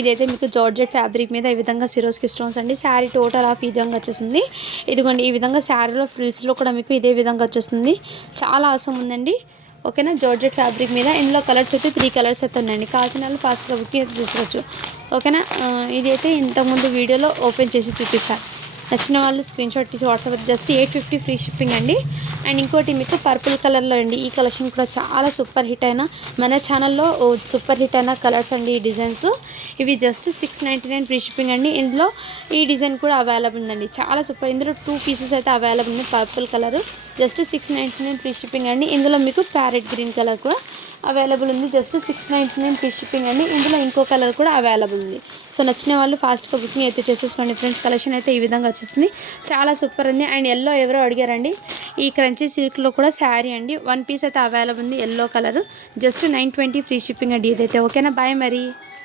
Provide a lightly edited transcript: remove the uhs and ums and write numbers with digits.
ఇదైతే మీకు georgette fabric మీద ఈ విధంగా సిరోస్కి స్టోన్స్ అండి. శారీ టోటల్ ఆఫ్ ఈ విధంగా వచ్చేసింది. ఇదిగోండి ఈ విధంగా శారీలో ఫ్రిల్స్లో కూడా మీకు ఇదే విధంగా వచ్చేస్తుంది. చాలా అవసరం ఉందండి. ఓకేనా, జార్జెట్ ఫ్యాబ్రిక్ మీద ఇందులో కలర్స్ అయితే 3 కలర్స్ అయితే ఉన్నాయండి. కావాల్సిన వాళ్ళు ఫాస్ట్గా బుక్ తీసుకోవచ్చు. ఓకేనా, ఇది అయితే ఇంతకుముందు వీడియోలో ఓపెన్ చేసి చూపిస్తాను. నచ్చిన వాళ్ళు స్క్రీన్ షాట్ తీసి వాట్సాప్ జస్ట్ 850 ఫ్రీ షిప్పింగ్ అండి. అండ్ ఇంకోటి మీకు పర్పుల్ కలర్లో అండి. ఈ కలెక్షన్ కూడా చాలా సూపర్ హిట్ అయిన మన ఛానల్లో సూపర్ హిట్ అయిన కలర్స్ అండి. ఈ డిజైన్స్ ఇవి జస్ట్ 699 ఫ్రీ షిప్పింగ్ అండి. ఇందులో ఈ డిజైన్ కూడా అవైలబుల్ ఉందండి. చాలా సూపర్. ఇందులో 2 పీసెస్ అయితే అవైలబుల్ ఉంది. Purple colour just 699 free shipping అండి. ఇందులో మీకు ప్యారెట్ గ్రీన్ కలర్ కూడా అవైలబుల్ ఉంది. జస్ట్ 699 ఫ్రీ షిప్పింగ్ అండి. ఇందులో ఇంకో కలర్ కూడా అవైలబుల్ ఉంది. సో నచ్చిన వాళ్ళు ఫాస్ట్గా బుకింగ్ అయితే చేసేసుకోండి ఫ్రెండ్స్. కలెక్షన్ అయితే ఈ విధంగా వచ్చేస్తుంది. చాలా సూపర్ ఉంది. అండ్ ఎల్లో ఎవరో అడిగారండి. ఈ క్రంచీ సిల్క్లో కూడా శారీ అండి. 1 పీస్ అయితే అవైలబుల్ ఉంది. Yellow colour just 920 free shipping అండి ఇదైతే. ఓకేనా, బాయ్ మరి.